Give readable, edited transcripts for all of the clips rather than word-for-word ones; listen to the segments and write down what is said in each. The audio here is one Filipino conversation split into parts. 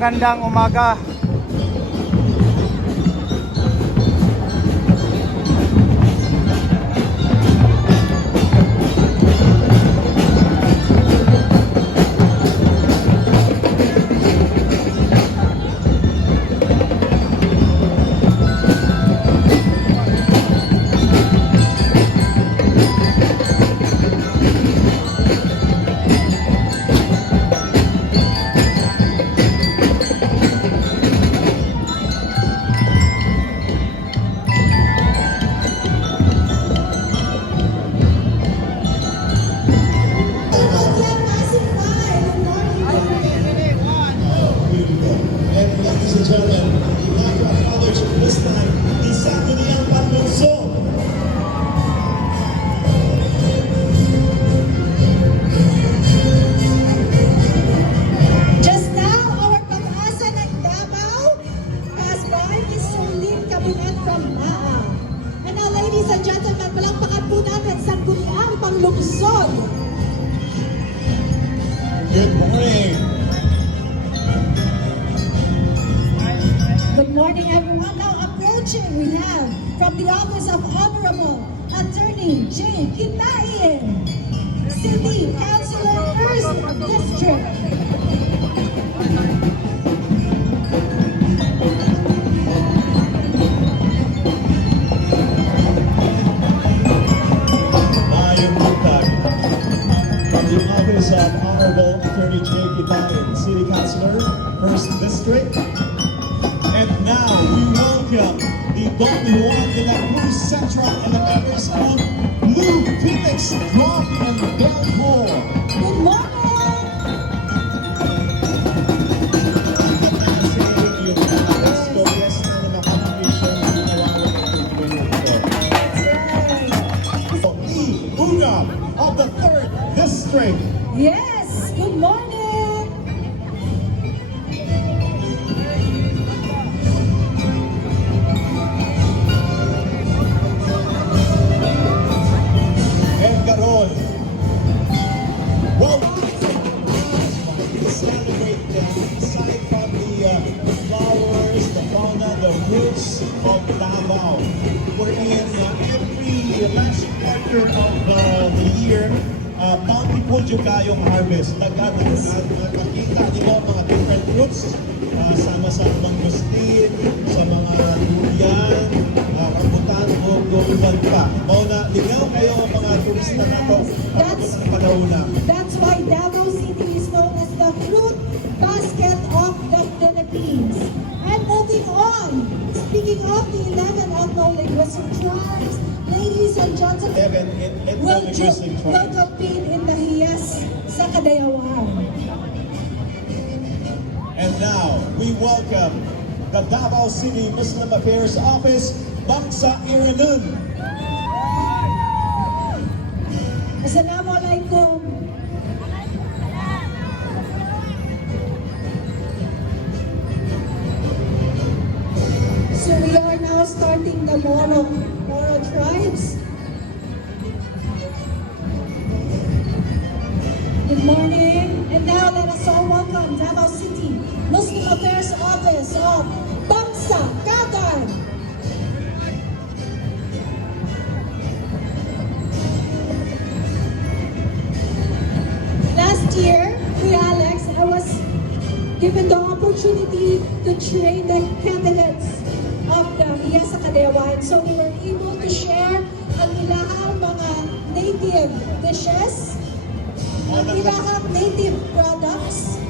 magandang umaga. Good morning. Good morning, everyone. Now approaching, we have from the Office of Honorable Attorney J. Kitain, City Councilor, 1st District. Office of Honorable Attorney J. Kitain, City Councilor, 1st District. And now we welcome the Don Juan de la Cruz Central and the members of Blue Phoenix Drum and Bell Corps. Good morning! Of the 3rd District. Yes, good morning! And Carol. Well, we celebrate them aside from the flowers, the fauna, the roots of Davao. We're in every last quarter of the year, bountiful yung kayong harvest. Nakita nyo mga different fruits, sama-sama mangustin, sa mga durian, rambutan o gulban pa. Mauna, lingaw kayo ang mga turista na to sa panahon na. That's why Davao City is known as the fruit basket of the Philippines. And moving on, speaking of the 11 ethno-linguistic tribes, ladies and gentlemen, will compete in the Hiyas sa Kadayawan. And now, we welcome the Davao City Muslim Affairs Office, Bangsa Iranon. Assalamualaikum. So we are now starting the Moro tribes. Good morning. And now let us all welcome Davao City Muslim Affairs Office of Bangsa Kagan. Last year, Kuya Alex, I was given the opportunity to train the candidates of the Hiyas sa Kadayawan. So we were able to share ang ilahang mga native dishes, ang ilahang native products,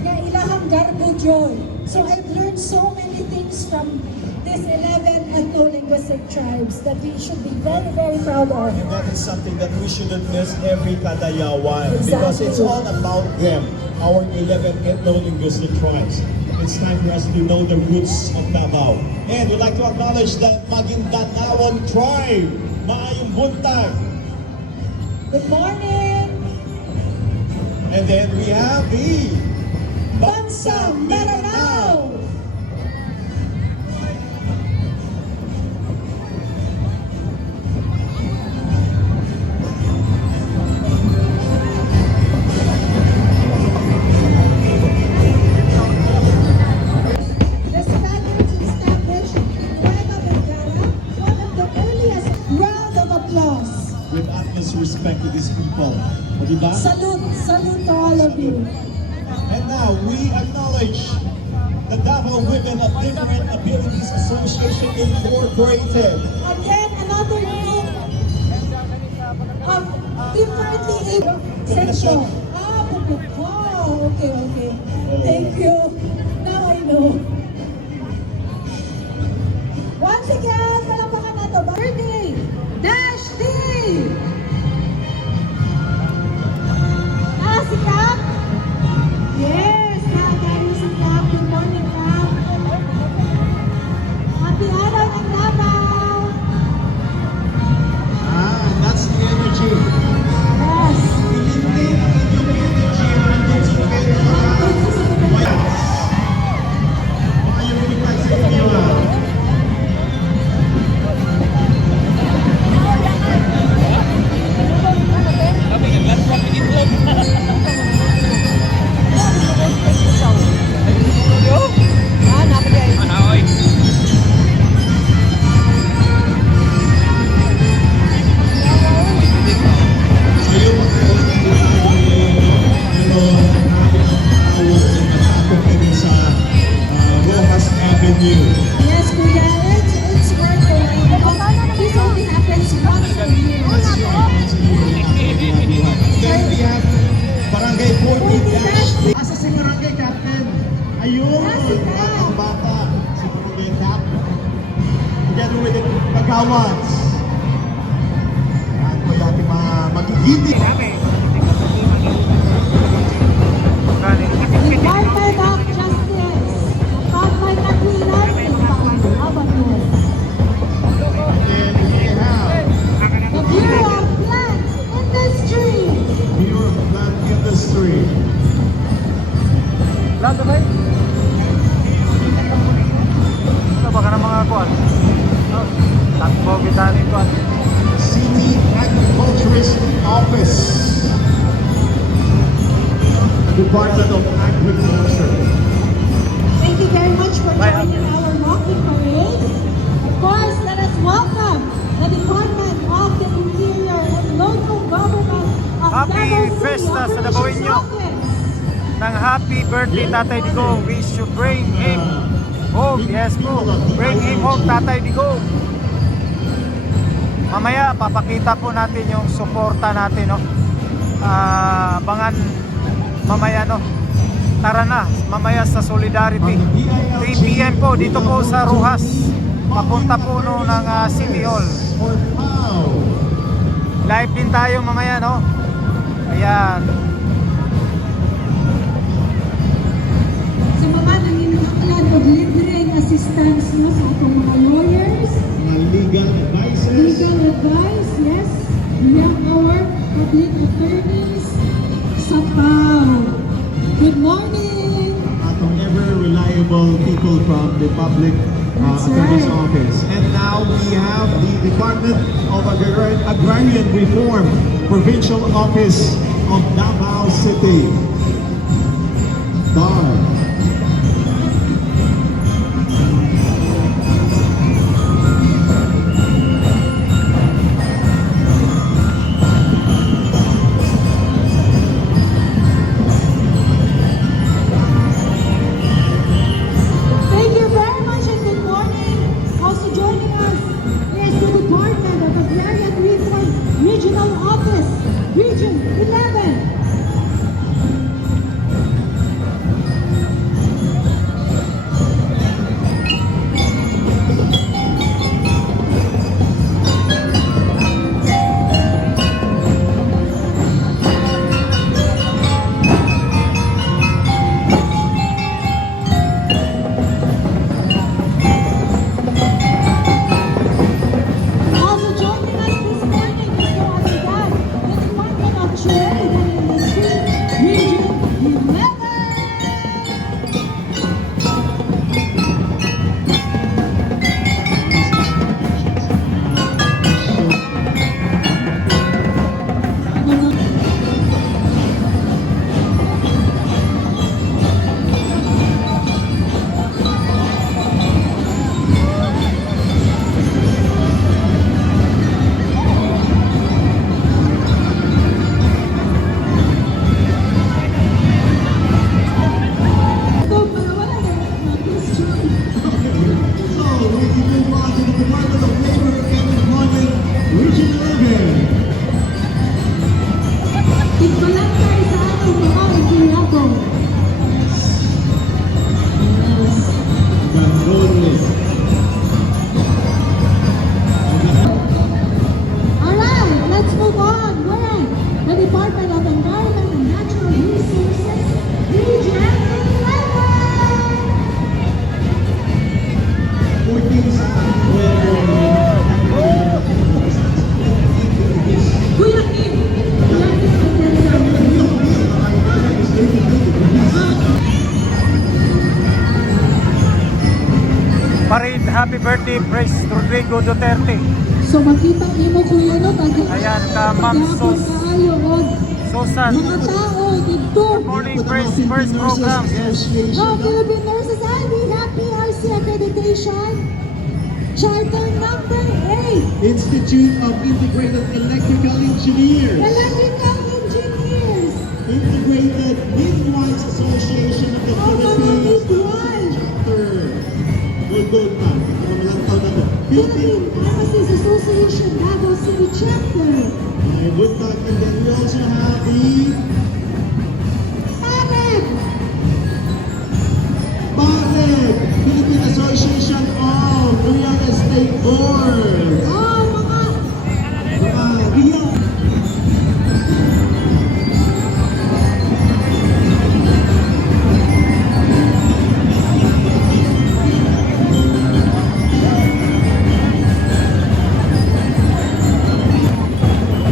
nga ilahang garbudyoy. So I've learned so many things from these 11 ethno-linguistic tribes that we should be very, very proud of. And that is something that we shouldn't miss every Kadayawan, because it's all about them, our 11 ethno-linguistic tribes. It's time for us to know the roots of Davao. And we'd like to acknowledge the Magindanaon tribe. Maayong buntag. Good morning! And then we have the Bangsa Maranao! these people. O, diba? Salute to all of you. And now, we acknowledge the Davao Women of Different Abilities Association Incorporated. Again, another group of differently able section. Okay. Thank you. Now I know. Once again, palapakan na ito. Birthday! Dash D! Si Cap? Yes, kakain si Cap. Good morning, Cap. Happy araw ng Davao. That's the energy. Yes. Ilindi ang inyong energy. Nandun sa pera. Ayaw mo pa sa inyo. Yes, Kuya. It's worth it. This only happens once a year. Then we have Barangay 40 Asa si Barangay Captain? Ayun! Batang bata. Si Barangay Cap. Together with the Pagawans. Yan po yung ating mga magigiti. Department of Justice. Department of Freedom. How about this? And we have The Bureau of Plant Industry. Bureau of Plant Industry. Lahat ba? Ito baka ng mga kuwan. Takbo bitanin kuwan. City Agriculturist Office. Department of Agriculture. Thank you very much for joining our walking parade. Of course, let us welcome the Department of the Interior and Local Government of Happy Davao City Fiesta sa Dabawenyo. Operations Office. Ng happy birthday Tatay Digong. We should bring him home. Yes po. Bring him home Tatay Digong. Mamaya papakita po natin yung suporta natin, no. Abangan mamaya, no. Tara na mamaya sa Solidarity 3 PM po dito po sa Rojas, papunta po no ng City Hall. Live din tayo mamaya, no. Ayan. Sa mga nanginaklan o libreng assistance no, sa atong mga lawyers, Mga legal advices. legal advice, yes. We have our public attorneys sa PAO. Good morning! Atong ever reliable people from the public That's attorney's right. office. And now we have the Department of Agrarian Reform, Provincial Office of Davao City. DAR. Thank you very much and good morning. Also joining us is the Department of Agrarian Reform Regional Office, Region 11. place Kuya Kim, Parade, happy birthday, Praise Rodrigo Duterte. so makita nimo kuya no tagi. Ayan, ka Ma'am Kaayo og Susan. mga tao dito. Morning, first program. Yes. Oh, Philippine Nurses Society, happy RC accreditation. Charter number 8. Institute of Integrated Electrical Engineers, Electrical engineers. Integrated Midwives Association of the Oh, mga Philippines, midwives. Chapter. Good pa. Malang taon na to. Philippine Pharmacists Association, Davao City Chapter. Ay, good luck. And then we also have the Arab. BAREG, Philippine Association of Real Estate Boards. Oh, mga Real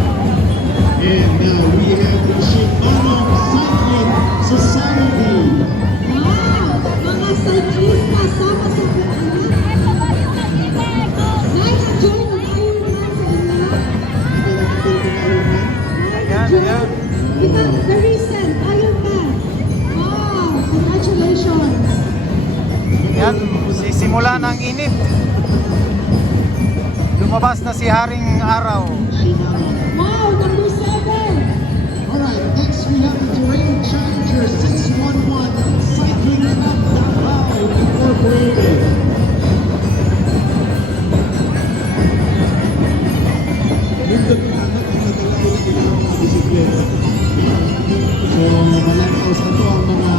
And now we have the Shimano Cycling Society. wow, mga cyclista sama sa Pilipinas. Nai-enjoy ang Ironman sa inyo. Ayan, ayan. The recent Ironman. Wow, congratulations. Yan, sisimula ng init. Lumabas na si Haring Araw. Shimano. Wow, number 7. Alright, next we have the Terrain Challenger 611 Cycling Club Davao Incorporated. Nindot na anak ang nagalaro sila ng mga bisikleta. So, malangkaws na to ang mga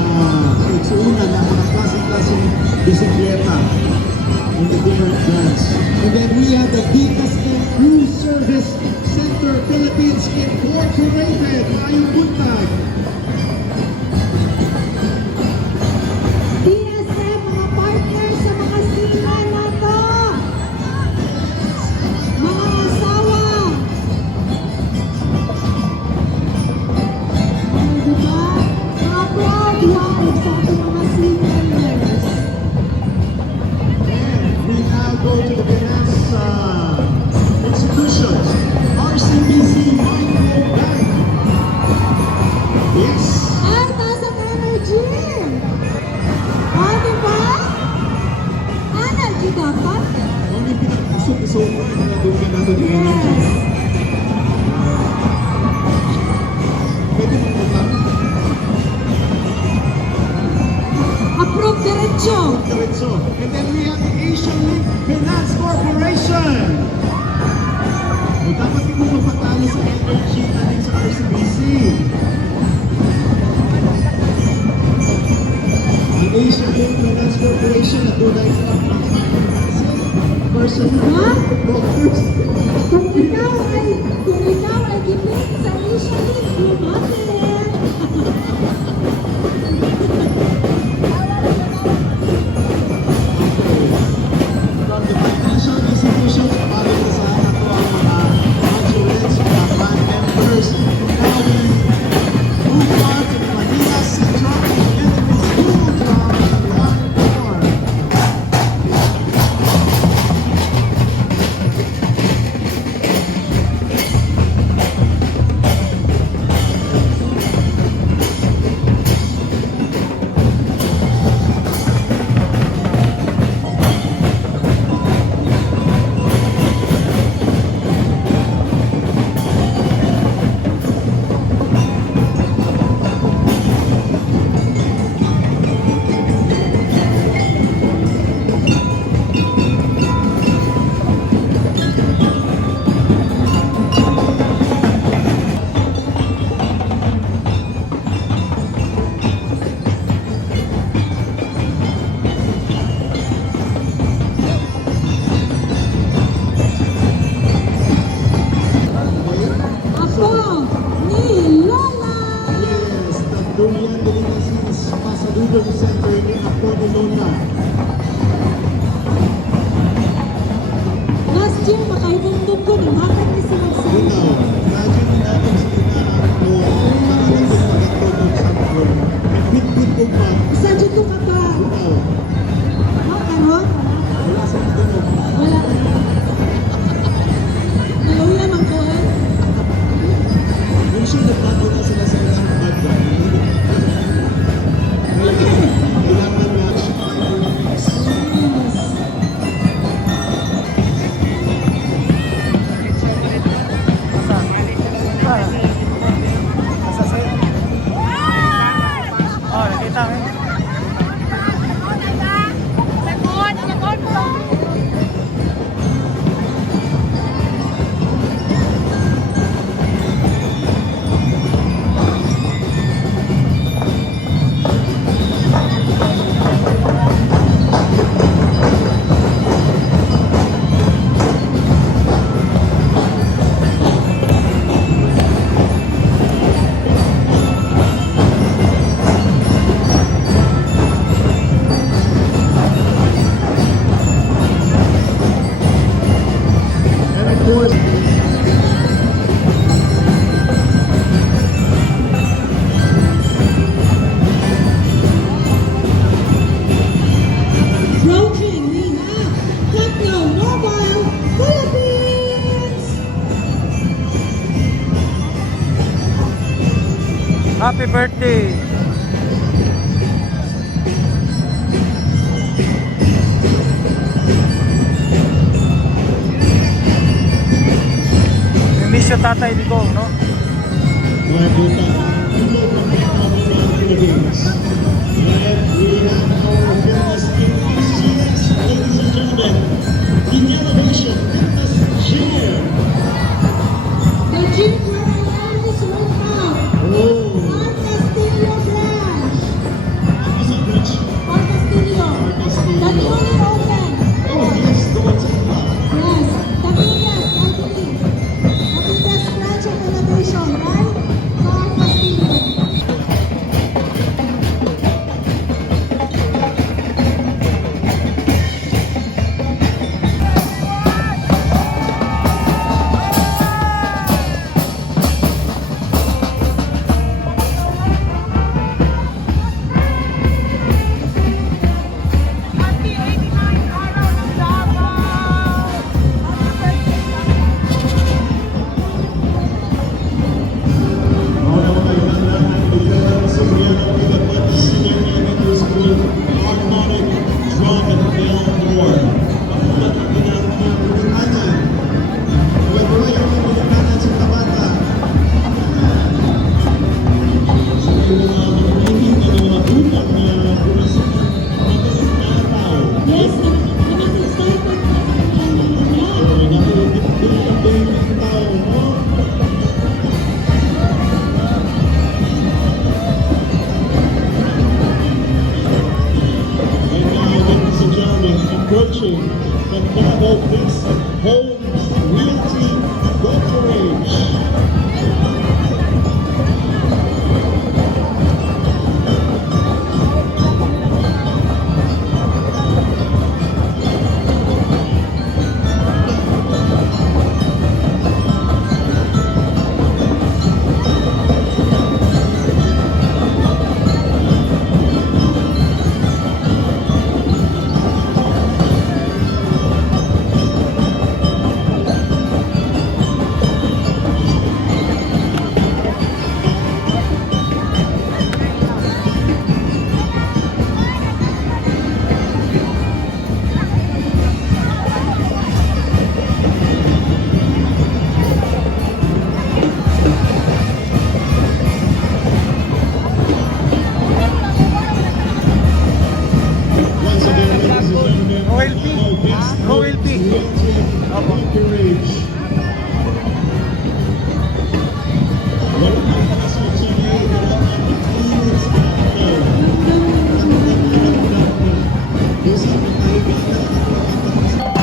igsuunan ng mga klaseng-klaseng bisikleta in the different brands. And then we have the DSM Cruise Service Center Philippines Incorporated. Ayong buntag. DSM, mga partner sa mga sila na to. Mga asawa. Diba? Mga proud wives sa ating mga singers. And we now go to the finance institutions. RCBC Micro Bank. Yes. Ay, taas ang energy! O, diba? Energy dapat? Ang may pinag-usok-usok na nagawin natin yung energy. Yes. Pwede mong utang. Approve diretso. Diretso. And then we have the Asian Link Finance Corporation. O dapat hindi mo mapatalo sa energy natin sa RCBC. Ang Asian Link Finance Corporation na tunay sa person Diba? brokers. Kung ikaw ay gipit sa Asian League, lumapit. From the financial institutions, para sa ato ang mga graduates, mga band members. Now we move on to the Manila Central Elementary School from Lancorn. yung makaitundog ko ni Hakan ni Sinag Ikaw, Sinag. imagine natin sa inahan mo, parang nagpagkatulog sa phone. Bit-bit mo pa. Isa dito ka pa. Ikaw, Ano? wala sa tunog. Wala. Naluya man ko eh. Yung siya nagpapuna sila sa ilang banda. Kailangan match 5 minutes. Yes. Asa sa'yo? Oh, nakita mo. And of course, Approaching, we have Techno Mobile Philippines! Happy birthday! Miss yung tatay ni Gong, no? mga buta, ito ang mga Philippines. And we have our fitness enthusiasts, ladies and gentlemen, the Innovation Fitness Junior. The gym where I always work out. Oh, Art Castillo branch. is it rich? Art Castillo. The newly open. Oh, yes, the ones in the Yes, the biggest, I believe. The biggest branch of innovation, right? Sa Art Castillo. Yes, excited. Approaching the Bravo Police Homes Realty Brokerage. Once again, ladies and gentlemen, OLP. Bravo OLP. Realty Brokerage. Wala nang pasok sa ngayon, wala nang mainit sa araw. Isa pa tayo ganda at makapagpapasok.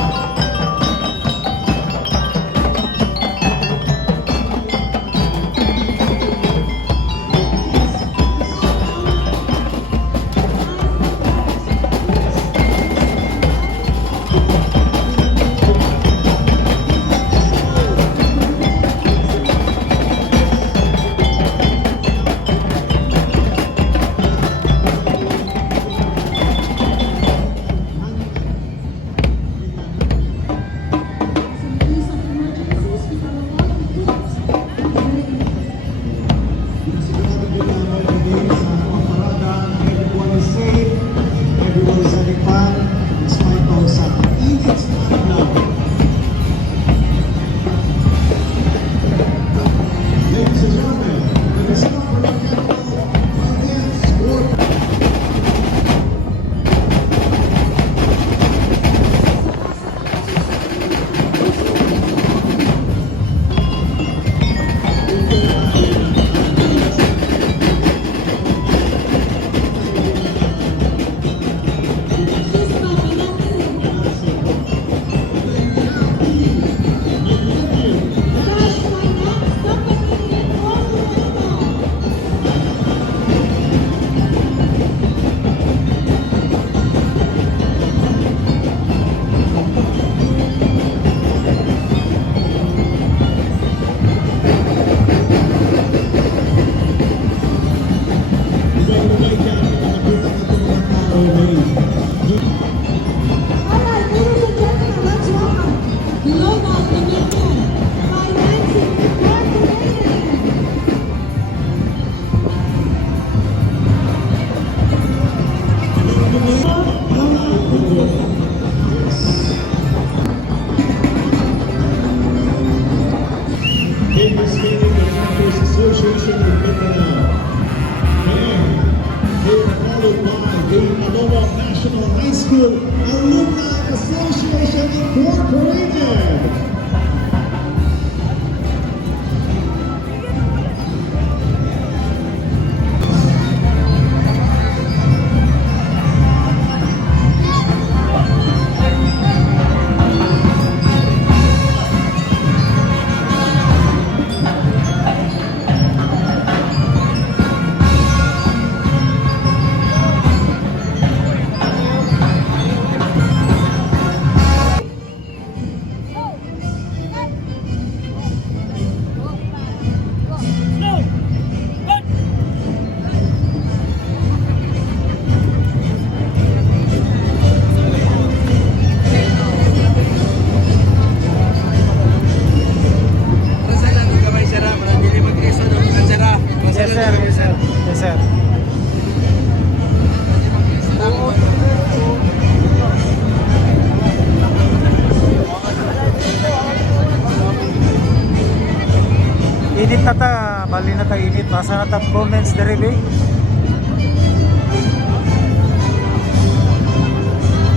ta, bali na ta init. Masa na ta comments dere be.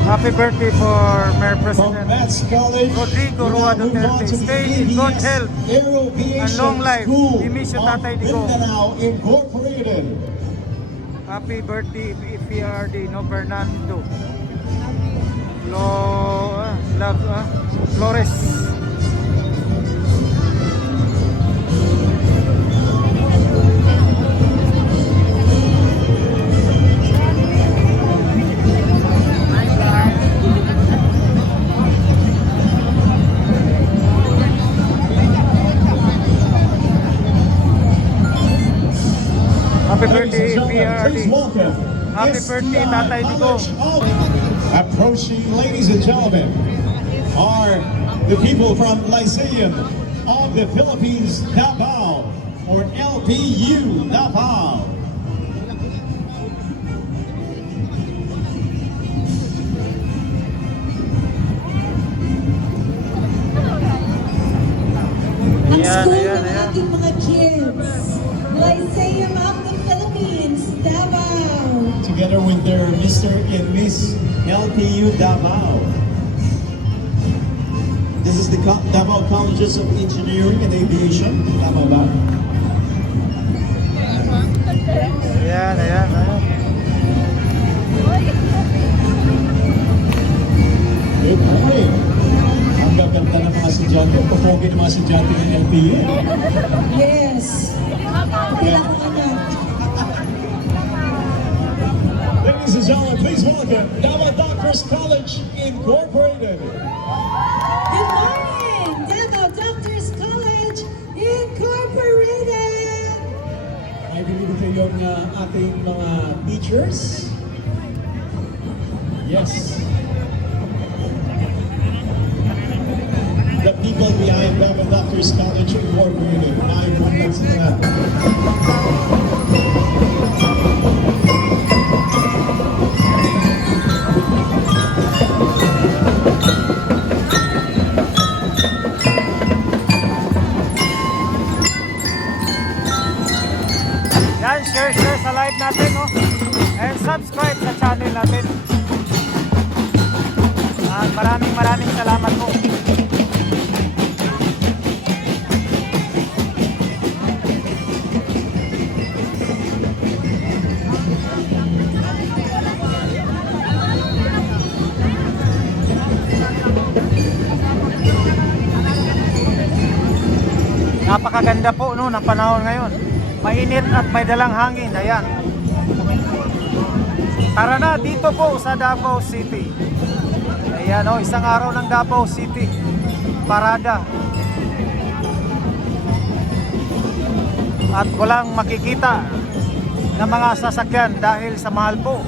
Happy birthday for Mayor From President Mats College, Rodrigo we Roa now move on Duterte. to the Stay in good ABS health Aeroaviation and long life. School We miss you, of Tatay Digo. Mindanao Incorporated. Happy birthday PRD no Fernando. Flores. Happy birthday Ladies and gentlemen, please PRD. welcome Happy birthday, Tatay Digong. Approaching, ladies and gentlemen, are the people from Lyceum of the Philippines, Davao, or LPU Davao. Ang Ayan, school ayan, ng ayan. ating mga kids. Lyceum of the Philippines, Davao. Together with their Mr. and Miss LPU Davao. This is the Davao Colleges of Engineering and Aviation. Tama ba? Ayan, ayan, ayan. Good morning. Ang gaganda ng mga estudyante. Pupogi ng mga estudyante ng LPU. Yes. Pati lang ang anak. Ladies and gentlemen, please welcome Davao Doctors College Incorporated. Good morning, Davao Doctors College Incorporated. I believe ito yung ating mga teachers. Yes. The people behind Davao Doctors College Incorporated. Naibunag sila. Yan, share sa live natin, no? And subscribe sa channel natin. At maraming salamat po. Napakaganda po no ng panahon ngayon. Mainit at may dalang hangin. Ayan. Tara na dito po sa Davao City. Ayan o, isang araw ng Davao City. Parada. At walang makikita ng mga sasakyan dahil sa mahal po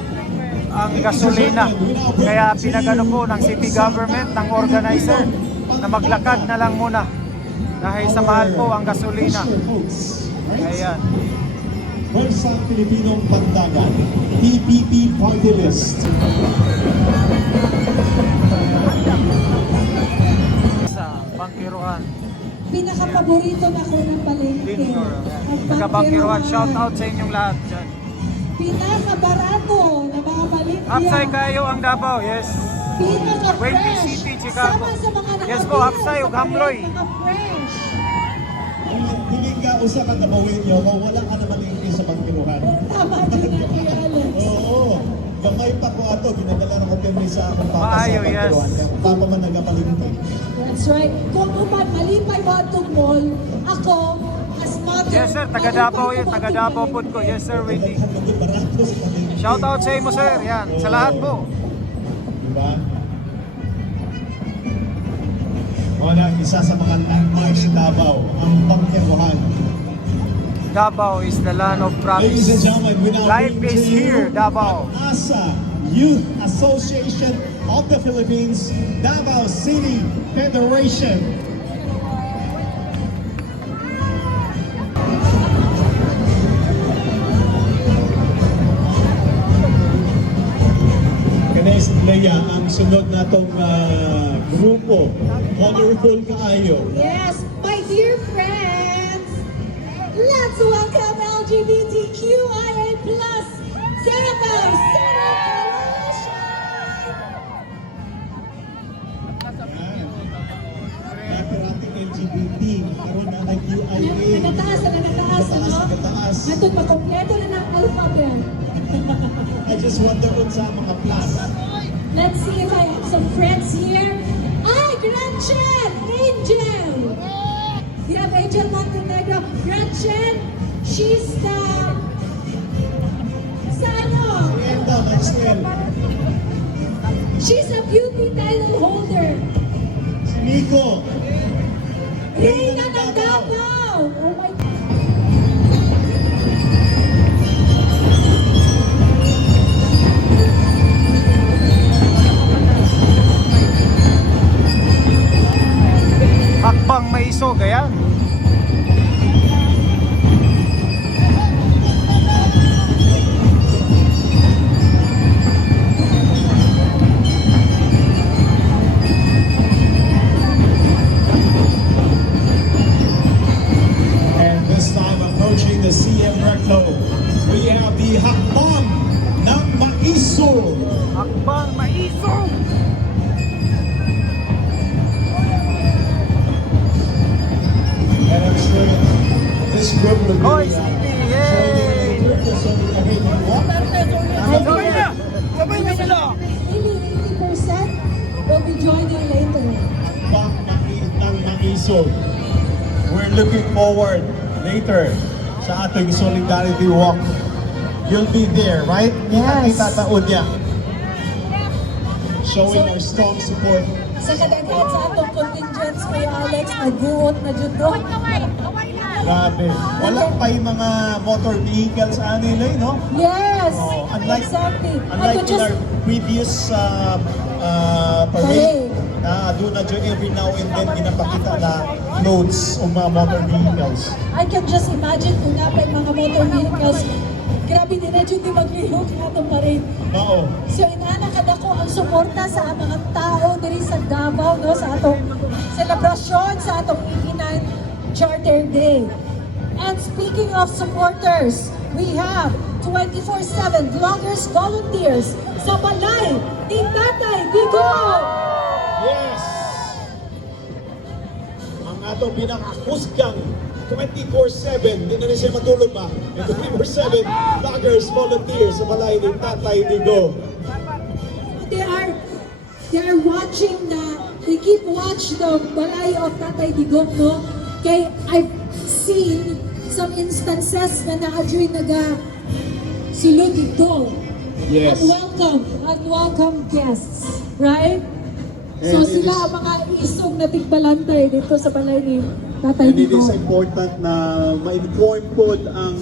ang gasolina. Kaya pinagano po ng city government, ng organizer na maglakad na lang muna dahil sa mahal po ang gasolina. Ayan. Bansang Pilipinong Pandagan, PPP Party List. Sa Bangkiruhan. Pinaka-paborito na ko ng palengke. Lindor. Ang Taga-Bangkiruhan. Shout out sa inyong lahat dyan. Pinaka-barato na mga palengke. Hapsay kayo ang Davao. Yes. Pinaka-fresh. Wendy City, Chicago. Sama sa mga Yes po, hapsay ug hamloy. Pinaka-fresh. Hindi ka usa ka tabawin niyo kung wala ka naman ingin sa Bangkiruhan. Tama din ang Kuya Alex. Oo. Gamay pa ko ato, ginadala na ko pirmi sa akong papa Maayo, sa yes. Bangkiruhan. Kaya papa man nagapalingkod. That's right. Kung uman, malipay mo itong mall, ako, as mother, Yes sir, taga Davao yun. Taga Davao po ko. Yes sir, Wendy. Shout out sa imo sir. Yan, sa lahat po. Diba? Una, isa sa mga landmarks sa Davao, ang Bangkiruhan. Davao is the land of Ladies and promise. gentlemen, we now Life bring is to you here, Davao. ASA, Youth Association of the Philippines, Davao City Federation. Ganes Leia, ang sunod natong grupo, colorful kaayo. Yes, my dear friends, Let's welcome LGBTQIA plus Davao City Coalition! Napirating LGBT, karoon na nag-UIA. Nagataas na, no? Nagataas. Natun, makompleto na ng alphabet. I just wonder kung sa mga plus. Let's see if I have some friends here. Ay, Gretchen! Angel! You have Angel Montenegro. Gretchen, she's the... Sa ano? Enda, Maxwell. She's a beauty title holder. Si Nico. Reyna ng Davao! Oh my God! Hakbang Maisog, ayan. And this time approaching the CM Reclo, we have the Hakbang ng Maiso. Hakbang Maisog! And I'm sure this group will be Hoy, Stevie! Yay! Sabay na! Sabay na sila! Maybe 80% will be joining later. Hakbang ng Maiso. We're looking forward later sa ating Solidarity Walk. You'll be there, right? Yes. Itataon niya. Showing our strong support. Sa kadaghan sa atong contingents, Kuya Alex, nag-uot na dyan doon. Grabe. Wala pa yung mga motor vehicles anilay, no? Yes! Oh, unlike Exactly. I unlike could in just... our previous parade, doon na dyan every now and then ginapakita na loads o mga motor vehicles. I can just imagine kung napay mga motor vehicles. Grabe din na dyan di mag-reload na itong parade. Oo. So inaana kada ko ang suporta sa mga tao diri sa Davao no sa atong selebrasyon sa atong 89 Charter Day. And speaking of supporters, we have 24/7 vloggers volunteers sa balay ni Tatay Digo. Yes! Ang atong pinakakusgang 24/7, di na rin siya matulog ba? May 24/7 vloggers, volunteers sa balay ni Tatay Digo. They are watching they keep watch the balay of Tatay Digong, no? Kay I've seen some instances na naadyo'y sulod dito. Yes. Unwelcome guests, right? So And it sila is- ang mga isog na tigbalantay dito sa balay ni Tatay And it is Digong. important na ma-inform po ang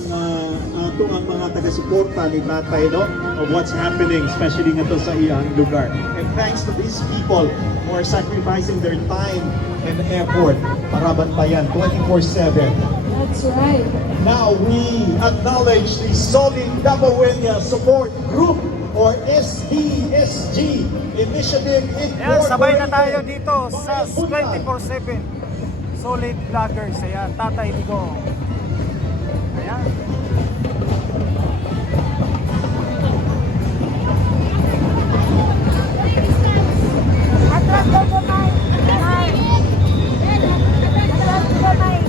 ang mga taga-suporta ni Tatay, no, of what's happening, especially nga to sa iyang lugar. And thanks to these people who are sacrificing their time and effort para bantayan 24/7. That's right. Now we acknowledge the Solid Davaoeña Support Group or SDSG Initiative Ayan, sabay na Incorporated. tayo dito sa 24/7 Solid Vloggers. Ayan, Tatay Digo. Ayan. Atras daw po tayo. Atras po tayo.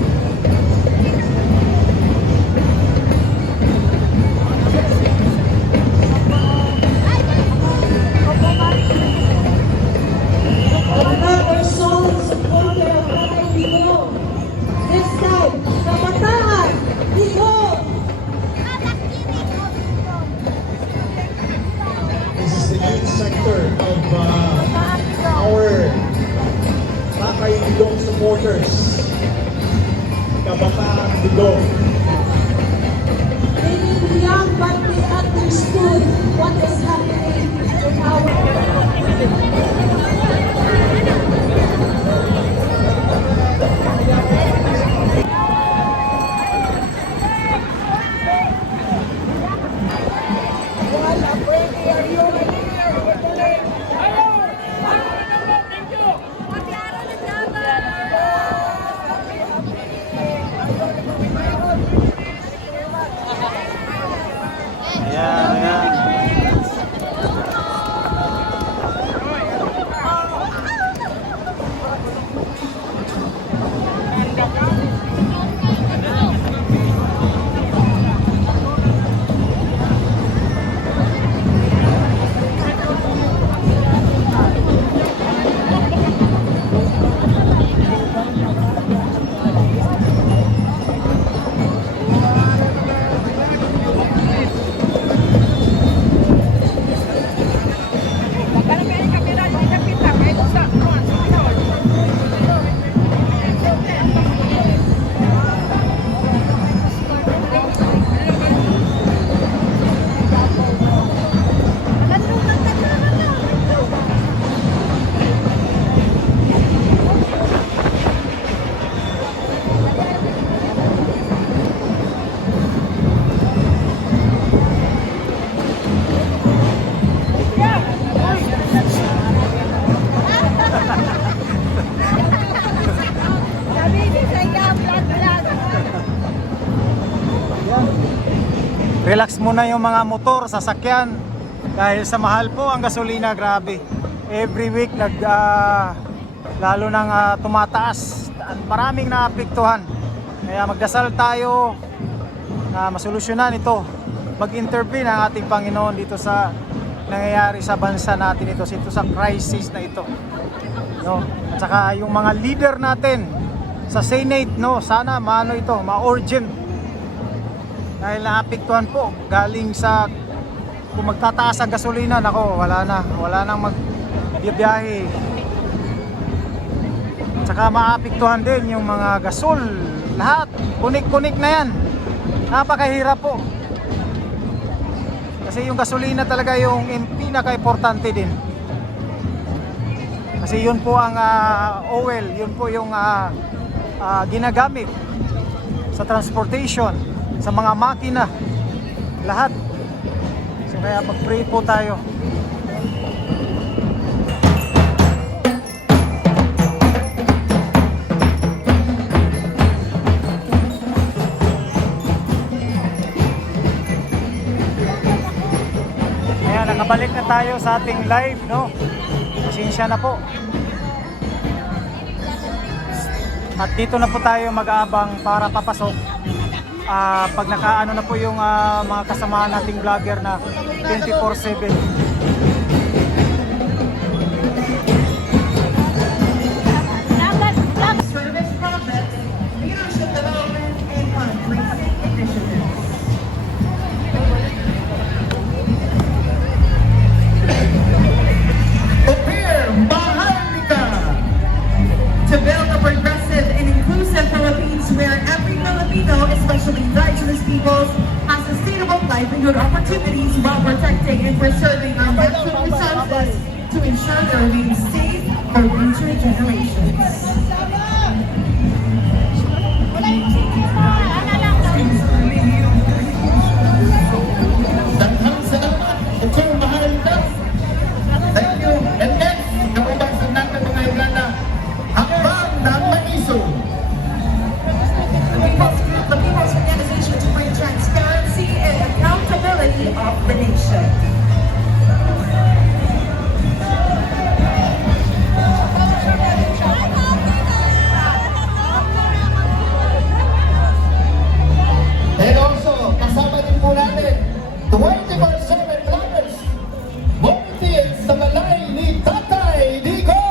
Another solid supporter of Tatay Digong. This time, Kabataan Digong. This is the youth sector of our Tatay Digong supporters. Kabataan Digong. They young but they understood what is happening in our Pati araw ng dapat. relax muna yung mga motor, sasakyan. Dahil sa mahal po ang gasolina, grabe. Every week lalo nang tumataas. Maraming naapektuhan. Kaya magdasal tayo na masolusyonan ito. Mag-intervene ang ating Panginoon dito sa nangyayari sa bansa natin ito sa crisis na ito. No? At saka yung mga leader natin sa Senate, no, sana maano ito, ma-urgent. Dahil naapektuhan po galing sa kung magtataas ang gasolina, nako, wala nang magbibiyahe. Tsaka maapektuhan din yung mga gasol, lahat, kunik-kunik na yan. Napakahirap po. Kasi yung gasolina talaga yung pinaka-importante din. Kasi yun po ang oil, yun po yung ginagamit sa transportation, sa mga makina, lahat. So kaya mag-pray po tayo. Kaya nakabalik na tayo sa ating live, no? Pasensya na po. At dito na po tayo mag-aabang para papasok. Pag nakaano na po yung mga kasamahan nating vlogger na 24/7. Service projects, leadership development, and fundraising initiatives. Prepare Maharlika to build a progressive and inclusive Philippines where every Filipino, especially indigenous peoples, has sustainable livelihood opportunities while protecting and preserving our natural resources to ensure they remain safe for future generations. Daghang salamat, Dr. Maharlika. Thank you. And next, kapubasan natin mga Irlanda, Hakbang ng Maiso. The People's Organization to bring transparency and accountability of the nation. And also, kasama din po natin, 24/7 vloggers, volunteers sa balay ni Tatay Digo.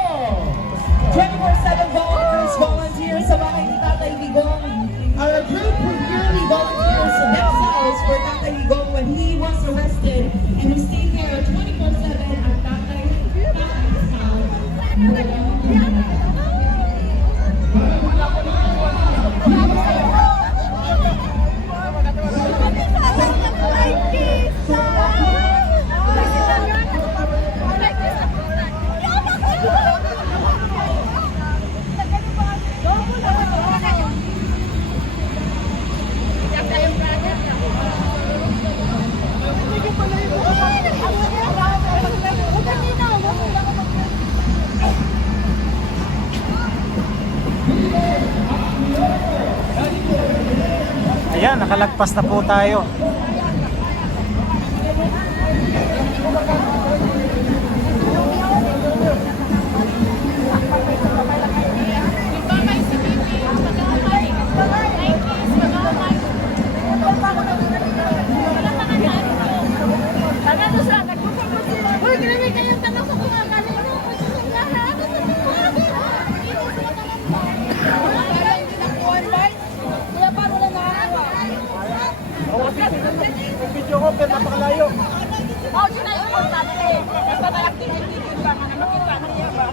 24/7 volunteers sa bahay ni Tatay Digong. Our group who yearly volunteers themselves for Tatay Digong when he was arrested and who stayed there 24/7 at Tatay's Ayan, nakalagpas na po tayo. Video ko, pero napakalayo. Oh, sila yung importante. Nagpabalak-tingin-tingin ba? Nakakita ka niya ba?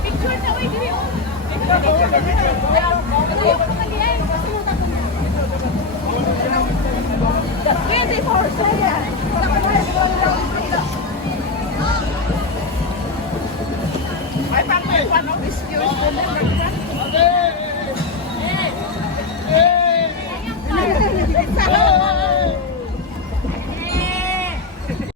Picture na, wait, wait. Ay, paano excuse mo na? Hey! Hey!